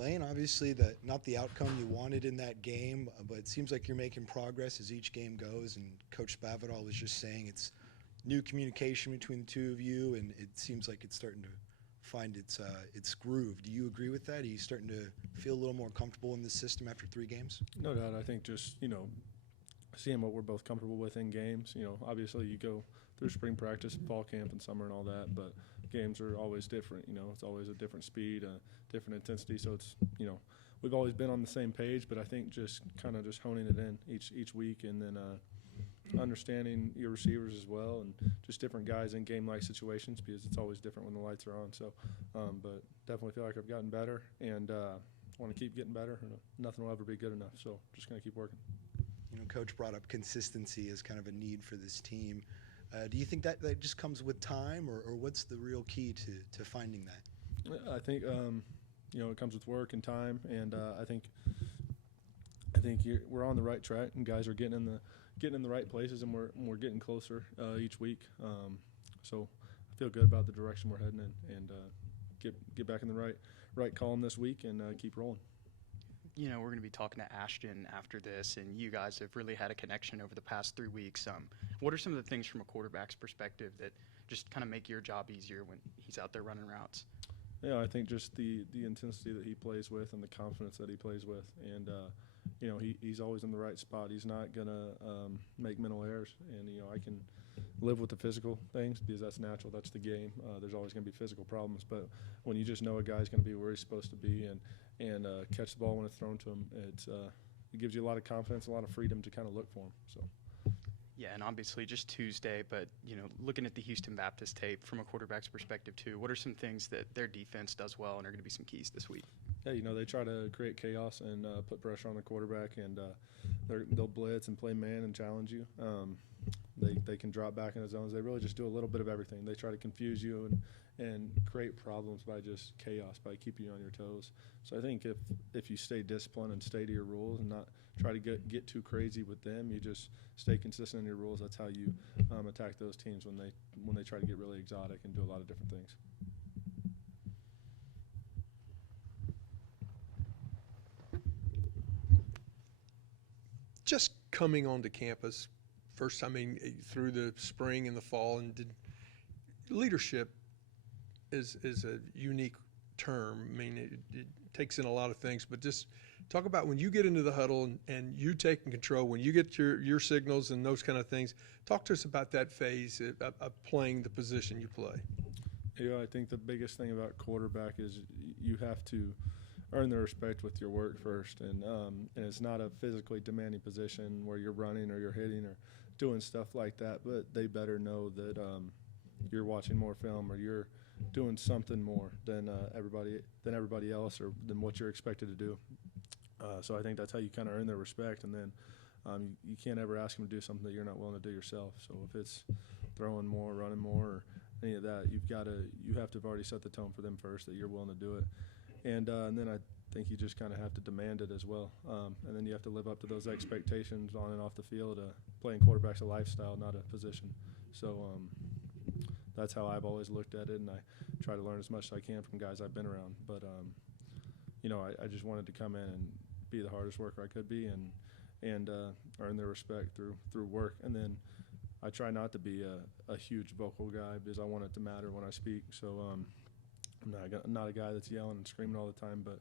Layne, obviously not the outcome you wanted in that game, but it seems like you're making progress as each game goes. And Coach Spavitol was just saying it's new communication between the two of you, and it seems like it's starting to find its groove. Do you agree with that? Are you starting to feel a little more comfortable in the system after 3 games? No doubt. I think just, seeing what we're both comfortable with in games. Obviously you go through spring practice, fall camp, and summer and all that, but games are always different. It's always a different speed, a different intensity. So it's, we've always been on the same page, but I think just kind of just honing it in each week, and then understanding your receivers as well, and just different guys in game-like situations, because it's always different when the lights are on. So, but definitely feel like I've gotten better, and want to keep getting better. Nothing will ever be good enough, so just going to keep working. Coach brought up consistency as kind of a need for this team. Do you think that just comes with time, or what's the real key to finding that? I think it comes with work and time, and I think we're on the right track, and guys are getting in the right places, and we're getting closer each week. So I feel good about the direction we're heading in, and get back in the right column this week, and keep rolling. We're going to be talking to Ashton after this, and you guys have really had a connection over the past 3 weeks. What are some of the things from a quarterback's perspective that just kind of make your job easier when he's out there running routes? Yeah, I think just the intensity that he plays with, and the confidence that he plays with, and he's always in the right spot. He's not gonna make mental errors, and I can live with the physical things because that's natural. That's the game. There's always gonna be physical problems, but when you just know a guy's gonna be where he's supposed to be and catch the ball when it's thrown to him, it gives you a lot of confidence, a lot of freedom to kind of look for him. So. Yeah, and obviously just Tuesday, but, looking at the Houston Baptist tape from a quarterback's perspective too, what are some things that their defense does well and are going to be some keys this week? Yeah, they try to create chaos and put pressure on the quarterback, and they'll blitz and play man and challenge you. They can drop back in the zones. They really just do a little bit of everything. They try to confuse you and create problems by just chaos, by keeping you on your toes. So I think if you stay disciplined and stay to your rules and not try to get too crazy with them, you just stay consistent in your rules. That's how you attack those teams when they try to get really exotic and do a lot of different things. Just coming onto campus, first time through the spring and the fall, and leadership is a unique term. I mean, it takes in a lot of things, but just talk about when you get into the huddle and you taking control, when you get your signals and those kind of things. Talk to us about that phase of playing the position you play. I think the biggest thing about quarterback is you have to earn their respect with your work first, and it's not a physically demanding position where you're running or you're hitting or doing stuff like that, but they better know that you're watching more film or you're doing something more than everybody else or than what you're expected to do. So I think that's how you kind of earn their respect, and then you can't ever ask them to do something that you're not willing to do yourself. So if it's throwing more, running more, or any of that, you have to have already set the tone for them first that you're willing to do it. And then I think you just kind of have to demand it as well. And then you have to live up to those expectations on and off the field. Playing quarterback's a lifestyle, not a position. So that's how I've always looked at it, and I try to learn as much as I can from guys I've been around. But, I just wanted to come in and be the hardest worker I could be and earn their respect through work. And then I try not to be a huge vocal guy because I want it to matter when I speak. So I'm not a guy that's yelling and screaming all the time, but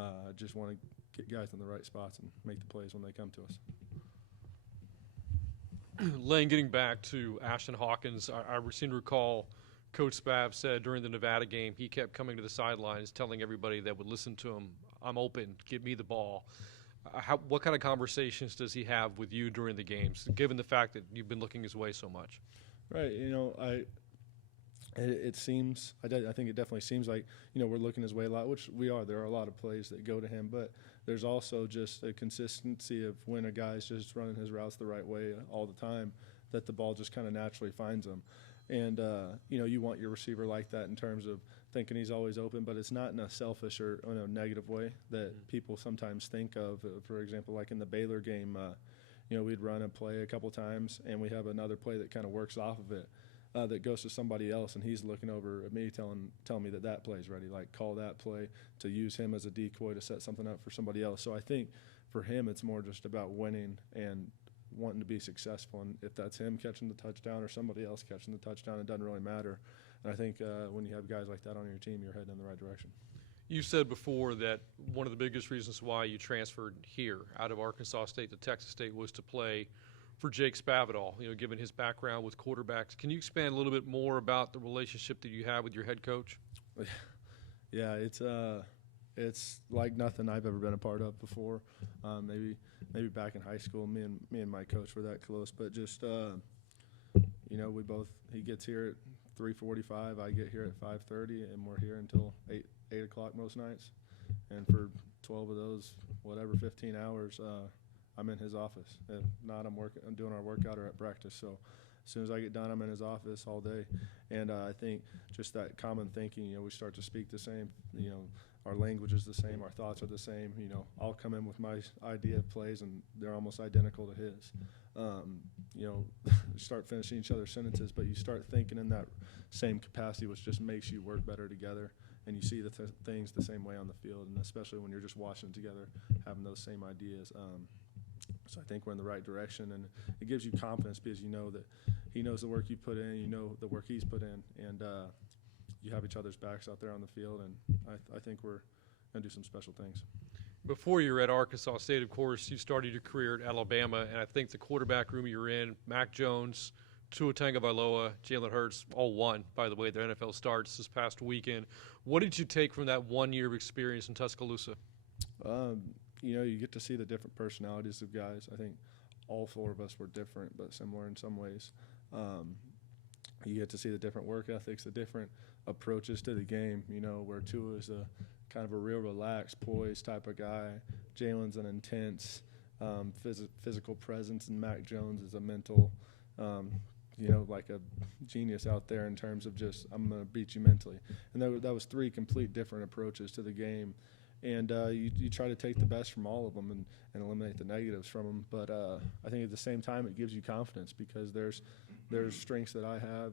I just want to get guys in the right spots and make the plays when they come to us. Layne, getting back to Ashton Hawkins, I seem to recall Coach Spav said during the Nevada game he kept coming to the sidelines telling everybody that would listen to him, I'm open, give me the ball. What kind of conversations does he have with you during the games, given the fact that you've been looking his way so much? Right, It seems, I think it definitely seems like, we're looking his way a lot, which we are. There are a lot of plays that go to him, but there's also just a consistency of when a guy's just running his routes the right way all the time, that the ball just kind of naturally finds him. And, you want your receiver like that in terms of thinking he's always open, but it's not in a selfish or negative way that people sometimes think of. For example, like in the Baylor game, we'd run a play a couple times, and we have another play that kind of works off of it. that goes to somebody else, and he's looking over at me telling me that play's ready, like call that play to use him as a decoy to set something up for somebody else. So I think for him it's more just about winning and wanting to be successful, and if that's him catching the touchdown or somebody else catching the touchdown, it doesn't really matter. And I think when you have guys like that on your team, you're heading in the right direction. You said before that one of the biggest reasons why you transferred here out of Arkansas State to Texas State was to play for Jake Spavitol, given his background with quarterbacks. Can you expand a little bit more about the relationship that you have with your head coach? Yeah, it's like nothing I've ever been a part of before. Maybe back in high school, me and my coach were that close, but just he gets here at 3:45, I get here at 5:30, and we're here until 8 o'clock most nights. And for 12 of those, 15 hours, I'm in his office. If not, I'm doing our workout or at practice. So as soon as I get done, I'm in his office all day. And I think just that common thinking, we start to speak the same. Our language is the same, our thoughts are the same. I'll come in with my idea of plays, and they're almost identical to his. Start finishing each other's sentences, but you start thinking in that same capacity, which just makes you work better together, and you see the things the same way on the field, and especially when you're just watching together, having those same ideas. So I think we're in the right direction, and it gives you confidence because you know that he knows the work you put in, you know the work he's put in, and you have each other's backs out there on the field, and I think we're going to do some special things. Before you were at Arkansas State, of course, you started your career at Alabama, and I think the quarterback room you're in, Mac Jones, Tua Tagovailoa, Jalen Hurts, all won, by the way, their NFL starts this past weekend. What did you take from that 1 year of experience in Tuscaloosa? You get to see the different personalities of guys. I think all four of us were different but similar in some ways. You get to see the different work ethics, the different approaches to the game, where Tua is a kind of a real relaxed, poised type of guy. Jalen's an intense physical presence, and Mac Jones is a mental, like a genius out there in terms of just, I'm going to beat you mentally. And that was three complete different approaches to the game. And you try to take the best from all of them and eliminate the negatives from them. But I think at the same time it gives you confidence because there's strengths that I have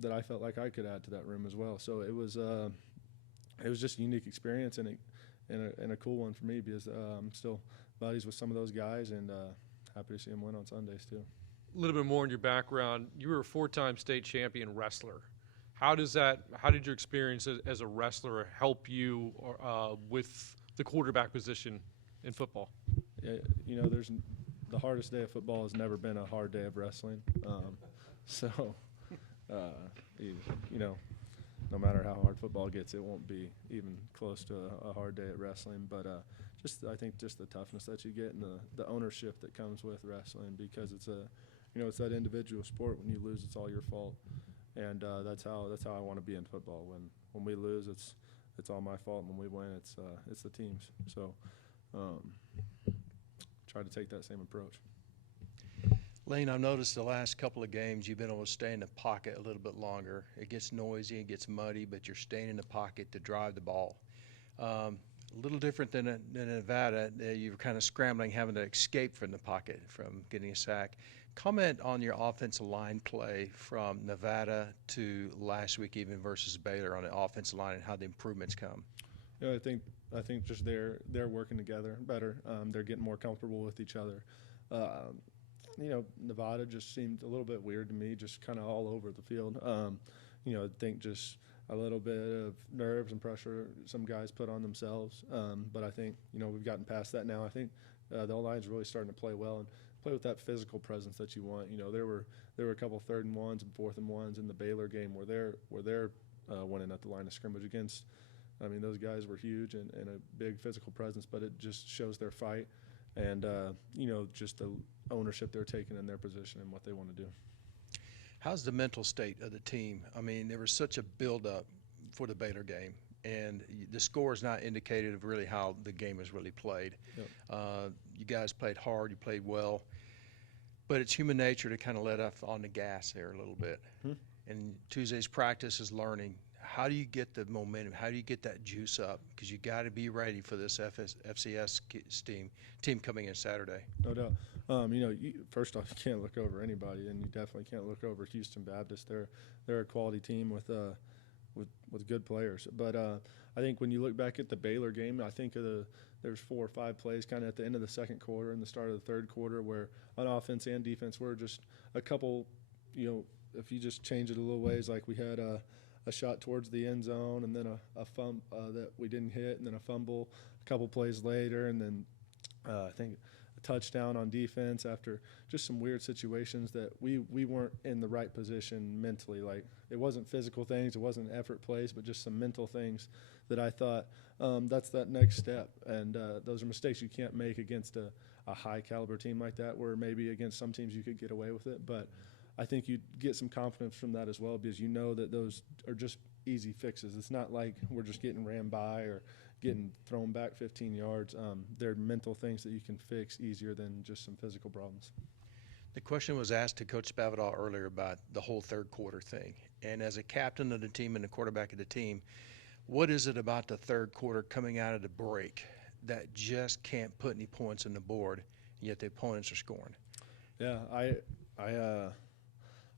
that I felt like I could add to that room as well. So it was just a unique experience and a cool one for me because I'm still buddies with some of those guys and happy to see them win on Sundays too. A little bit more on your background. You were a 4-time state champion wrestler. How did your experience as a wrestler help you with the quarterback position in football? Yeah, the hardest day of football has never been a hard day of wrestling. No matter how hard football gets, it won't be even close to a hard day at wrestling. But I think just the toughness that you get and the ownership that comes with wrestling because it's it's that individual sport. When you lose, it's all your fault. And that's how I want to be in football. When we lose, it's all my fault. And when we win, it's the team's. So try to take that same approach. Layne, I've noticed the last couple of games you've been able to stay in the pocket a little bit longer. It gets noisy, it gets muddy, but you're staying in the pocket to drive the ball. A little different than in Nevada. You were kind of scrambling, having to escape from the pocket, from getting a sack. Comment on your offensive line play from Nevada to last week even versus Baylor on the offensive line and how the improvements come. I think just they're working together better. They're getting more comfortable with each other. Nevada just seemed a little bit weird to me, just kind of all over the field. I think just a little bit of nerves and pressure some guys put on themselves. But I think, we've gotten past that now. I think the O-line's really starting to play well and play with that physical presence that you want. There were a couple 3rd and 1s and 4th and 1s in the Baylor game where they're winning at the line of scrimmage against. Those guys were huge and a big physical presence, but it just shows their fight and just the ownership they're taking in their position and what they want to do. How's the mental state of the team? There was such a build-up for the Baylor game, and the score is not indicative of really how the game is really played. Yep. You guys played hard, you played well, but it's human nature to kind of let off on the gas there a little bit. And Tuesday's practice is learning. How do you get the momentum? How do you get that juice up? Because you got to be ready for this FCS team coming in Saturday. No doubt. First off, you can't look over anybody, and you definitely can't look over Houston Baptist. They're a quality team with good players. But I think when you look back at the Baylor game, I think there's 4 or 5 plays kind of at the end of the second quarter and the start of the third quarter where on offense and defense we're just a couple, if you just change it a little ways, like we had a shot towards the end zone and then a fumble that we didn't hit, and then a fumble a couple plays later, and then I think a touchdown on defense after just some weird situations that we weren't in the right position mentally. Like, it wasn't physical things, it wasn't effort plays, but just some mental things that I thought that's that next step. And those are mistakes you can't make against a high caliber team like that, where maybe against some teams you could get away with it. But I think you get some confidence from that as well, because you know that those are just easy fixes. It's not like we're just getting ran by or getting thrown back 15 yards. They're mental things that you can fix easier than just some physical problems. The question was asked to Coach Spavitol earlier about the whole third quarter thing. And as a captain of the team and the quarterback of the team, what is it about the third quarter coming out of the break that just can't put any points on the board, yet the opponents are scoring? Yeah,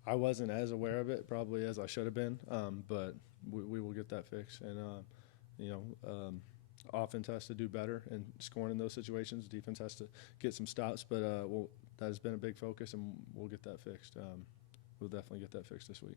I wasn't as aware of it probably as I should have been, but we will get that fixed. And, offense has to do better in scoring in those situations. Defense has to get some stops, but that has been a big focus, and we'll get that fixed. We'll definitely get that fixed this week.